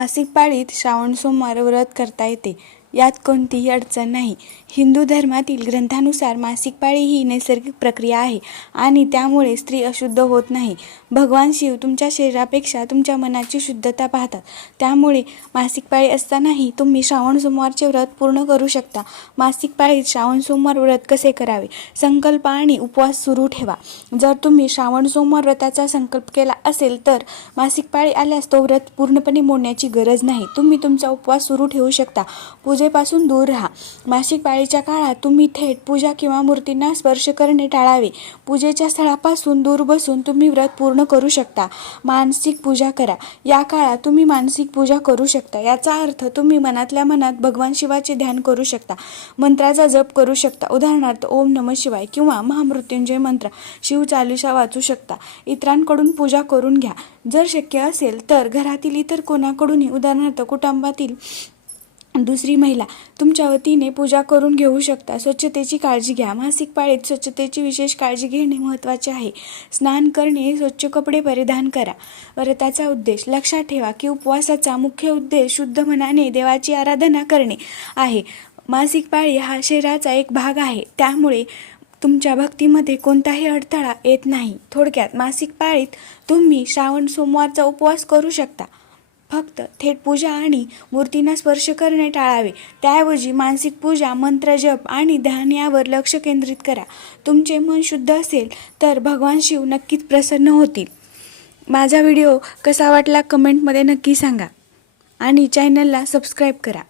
मासिक पाळीत श्रावण सोमवार व्रत करता येते. यात कोणतीही अडचण नाही. हिंदू धर्मातील ग्रंथानुसार मासिक पाळी ही नैसर्गिक प्रक्रिया आहे आणि त्यामुळे स्त्री अशुद्ध होत नाही. भगवान शिव तुमच्या शरीरापेक्षा तुमच्या मनाची शुद्धता पाहतात. त्यामुळे मासिक पाळी असतानाही तुम्ही श्रावण सोमवारचे व्रत पूर्ण करू शकता. मासिक पाळीत श्रावण सोमवार व्रत कसे करावे? संकल्प आणि उपवास सुरू ठेवा. जर तुम्ही श्रावण सोमवार व्रताचा संकल्प केला असेल तर मासिक पाळी आल्यास तो व्रत पूर्णपणे मोडण्याची गरज नाही. तुम्ही तुमचा उपवास सुरू ठेवू शकता. पूजेपासून दूर राहा. मासिक पाळीच्या काळात तुम्ही थेट पूजा किंवा मूर्तींना स्पर्श करणे टाळावे. पूजेच्या स्थळापासून दूर बसून तुम्ही व्रत पूर्ण करू शकता. मानसिक पूजा करा. या काळात तुम्ही मानसिक पूजा करू शकता. याचा अर्थ तुम्ही मनातल्या मनात भगवान शिवाचे ध्यान करू शकता. मंत्राचा जप करू शकता. उदाहरणार्थ ओम नम शिवाय किंवा महामृत्युंजय मंत्र शिव चालुशा वाचू शकता. इतरांकडून पूजा करून घ्या. जर शक्य असेल तर घरातील इतर कोणाकडूनही उदाहरणार्थ कुटुंबातील दुसरी महिला तुमच्या वतीने पूजा करून घेऊ शकता. स्वच्छतेची काळजी घ्या. मासिक पाळीत स्वच्छतेची विशेष काळजी घेणे महत्त्वाचे आहे. स्नान करणे स्वच्छ कपडे परिधान करा. व्रताचा उद्देश लक्षात ठेवा की उपवासाचा मुख्य उद्देश शुद्ध मनाने देवाची आराधना करणे आहे. मासिक पाळी हा शरीराचा एक भाग आहे. त्यामुळे तुमच्या भक्तीमध्ये कोणताही अडथळा येत नाही. थोडक्यात मासिक पाळीत तुम्ही श्रावण सोमवारचा उपवास करू शकता. फक्त थेट पूजा आणि मूर्तींना स्पर्श करणे टाळावे. त्याऐवजी मानसिक पूजा मंत्र जप आणि ध्यान यावर लक्ष केंद्रित करा. तुमचे मन शुद्ध असेल तर भगवान शिव नक्कीच प्रसन्न होतील. माझा व्हिडिओ कसा वाटला कमेंटमध्ये नक्की सांगा आणि चॅनलला सबस्क्राईब करा.